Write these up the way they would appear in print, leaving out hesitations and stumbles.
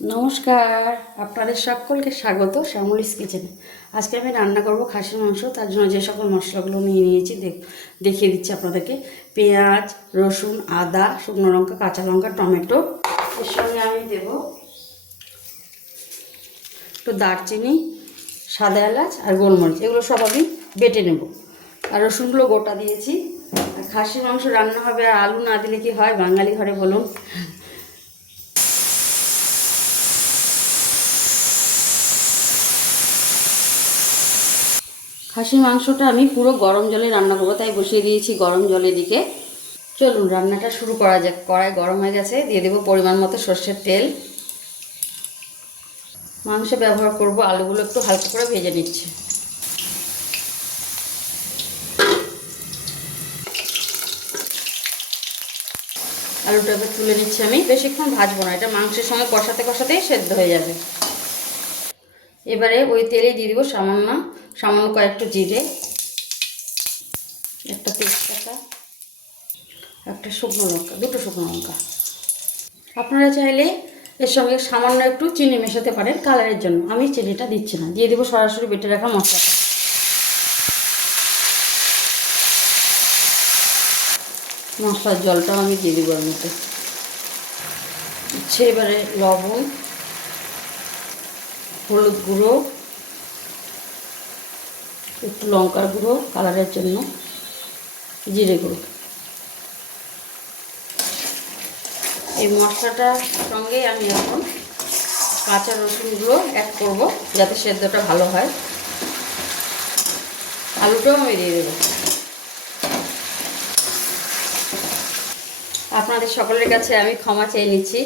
নমস্কার, আপনাদের সকলকে স্বাগত শ্যামলিস কিচেনে। আজকে আমি রান্না করব খাসির মাংস। তার জন্য যে সকল মশলাগুলো নিয়ে নিয়েছি দেখিয়ে দিচ্ছি আপনাদেরকে। পেঁয়াজ, রসুন, আদা, শুকনো লঙ্কা, কাঁচা লঙ্কা, টমেটো। এর সঙ্গে আমি দেব একটু দারচিনি, সাদা এলাচ আর গোলমরিচ। এগুলো সব আমি বেটে নেব। আর রসুনগুলো গোটা দিয়েছি। আর খাসির মাংস রান্না হবে, আর আলু না দিলে কি হয় বাঙালি ঘরে বলুন। খাসির মাংসটা আমি পুরো গরম জলে রান্না করবো, তাই বসিয়ে দিয়েছি গরম জলের দিকে। চলুন রান্নাটা শুরু করা যাক। কড়াই গরম হয়ে গেছে, দিয়ে দেবো পরিমাণ মতো সর্ষের তেল। মাংসে ব্যবহার করব আলুগুলো একটু হালকা করে ভেজে নিচ্ছি। আলুটা এবার তুলে নিচ্ছি। আমি বেশিক্ষণ ভাজবো না, এটা মাংসের সঙ্গে কষাতে কষাতেই সেদ্ধ হয়ে যাবে। এবারে ওই তেলেই দিয়ে দেবো সামান্য কয়েকটু জিরে, একটা তেজপাতা, একটা শুকনো লঙ্কা, দুটো শুকনো লঙ্কা। আপনারা চাইলে এর সঙ্গে সামান্য একটু চিনি মেশাতে পারেন কালারের জন্য। আমি চিনিটা দিচ্ছি না। দিয়ে দেবো সরাসরি বেটে রাখা মশলাটা। মশলার জলটাও আমি দিয়ে দেবো এর মধ্যে। এবারে লবণ, হলুদ গুঁড়ো, একটু লঙ্কার গুঁড়ো কালারের জন্য, জিরে গুঁড়ো। এই মশলাটার সঙ্গে আমি এখন কাঁচা রসুনগুলো অ্যাড করব, যাতে সেদ্ধটা ভালো হয়। আলুটাও আমি দিয়ে দেবো। আপনাদের সকলের কাছে আমি ক্ষমা চেয়ে নিচ্ছি।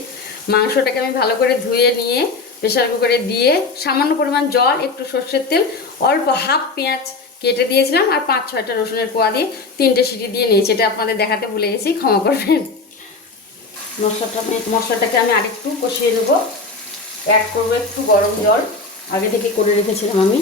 মাংসটাকে আমি ভালো করে ধুয়ে নিয়ে প্রেশার কুকারে দিয়ে সামান্য পরিমাণ জল, একটু সর্ষের তেল, অল্প হাফ পেঁয়াজ কেটে দিয়েছিলাম, আর 5-6টা রসুনের কোয়া দিয়ে 3টে সিটি দিয়ে নিয়েছি। এটা আপনাদের দেখাতে ভুলে গেছি, ক্ষমা করবেন। মশলাটাকে আমি আরেকটু কষিয়ে নেবো। অ্যাড করবো একটু গরম জল, আগে থেকে করে রেখেছিলাম আমি।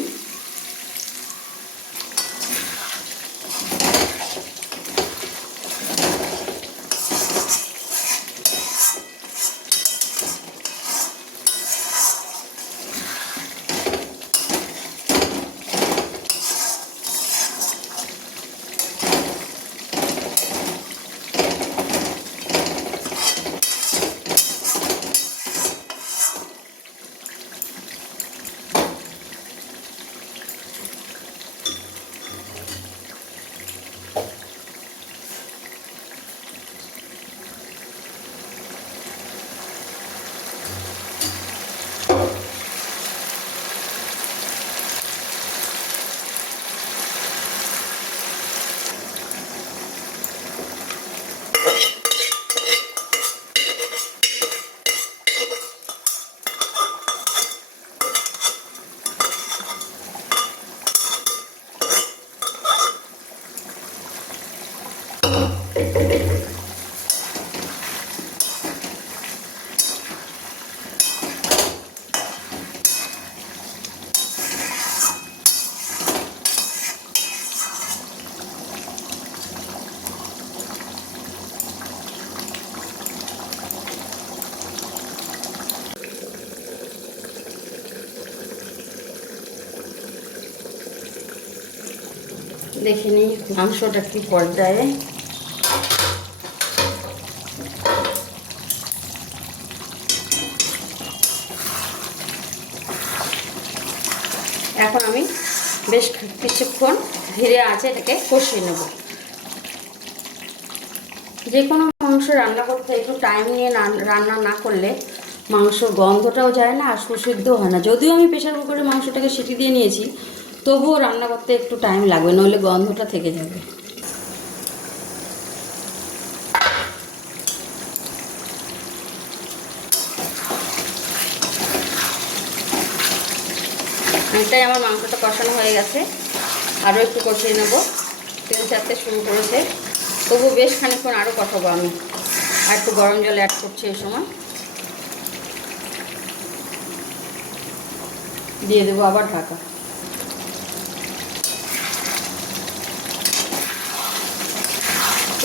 দেখে নিই মাংসটা কি পর্যায়ে। এখন আমি বেশ কিছুক্ষণ ধীরে আঁচে এটাকে কষিয়ে নেব। যে কোনো মাংস রান্না করতে একটু টাইম নিয়ে রান্না না করলে মাংসর গন্ধটাও যায় না, আর সুসিদ্ধও হয় না। যদিও আমি প্রেশার কুকারে মাংসটাকে সিটি দিয়ে নিয়েছি, তবুও রান্না করতে একটু টাইম লাগবে, নইলে গন্ধটা থেকে যাবে। অনেকটাই আমার মাংসটা কষানো হয়ে গেছে, আরও একটু কষিয়ে নেব। তেল ছাড়তে শুরু করেছে, তবু বেশ খানিকক্ষণ আরও কষাবো আমি। আর একটু গরম জল অ্যাড করছি এই সময়। দিয়ে দেবো আবার ঢাকা।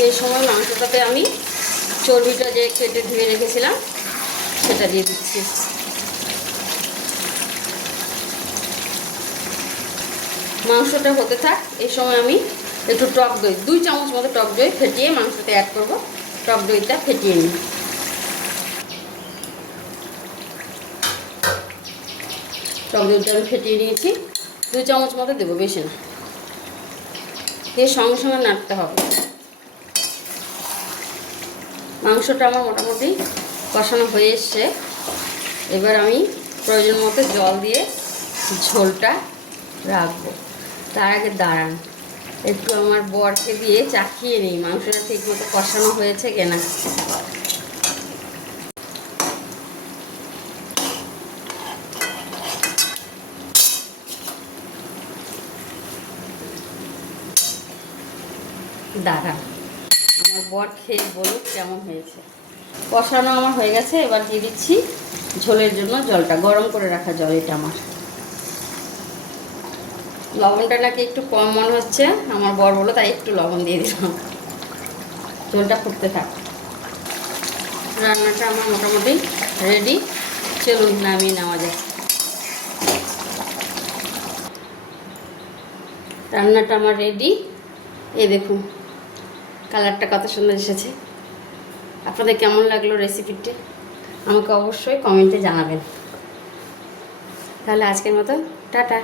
এই সময় মাংসটাতে আমি চর্বিটা যে কেটে ধুয়ে রেখেছিলাম সেটা দিয়ে দিচ্ছি। মাংসটা হতে থাক, এই সময় আমি একটু টক দই 2 চামচ মতো টক দই ফেটিয়ে মাংসতে অ্যাড করব। টক দইটা ফেটিয়ে নিই। টক দইটা আমি ফেটিয়ে নিয়েছি, 2 চামচ মতো দেবো, বেশি না। দিয়ে সঙ্গে সঙ্গে নাড়তে হবে। মাংসটা আমার মোটামুটি কষানো হয়ে এসছে। এবার আমি প্রয়োজন মতো জল দিয়ে ঝোলটা রাখবো। তার আগে দাঁড়ান, একটু আমার বরকে দিয়ে চাখিয়ে নিই মাংসটা ঠিক মতো কষানো হয়েছে কিনা। দাঁড়ান, আমার বর খেয়ে বলুক কেমন হয়েছে। কষানো আমার হয়ে গেছে। এবার দিয়ে দিচ্ছি ঝোলের জন্য জলটা, গরম করে রাখা জল এটা আমার। লবণটা নাকি একটু কম মনে হচ্ছে, আমার বর বললো, তাই একটু লবণ দিয়ে দিলাম। ঝোলটা ফুটতে থাক। রান্নাটা আমার মোটামুটি রেডি, চলুন নামিয়ে নেওয়া যায়। রান্নাটা আমার রেডি, এই দেখুন কালারটা কত সুন্দর এসেছে। আপনাদের কেমন লাগলো রেসিপিটি আমাকে অবশ্যই কমেন্টে জানাবেন। তাহলে আজকের মতো টাটা।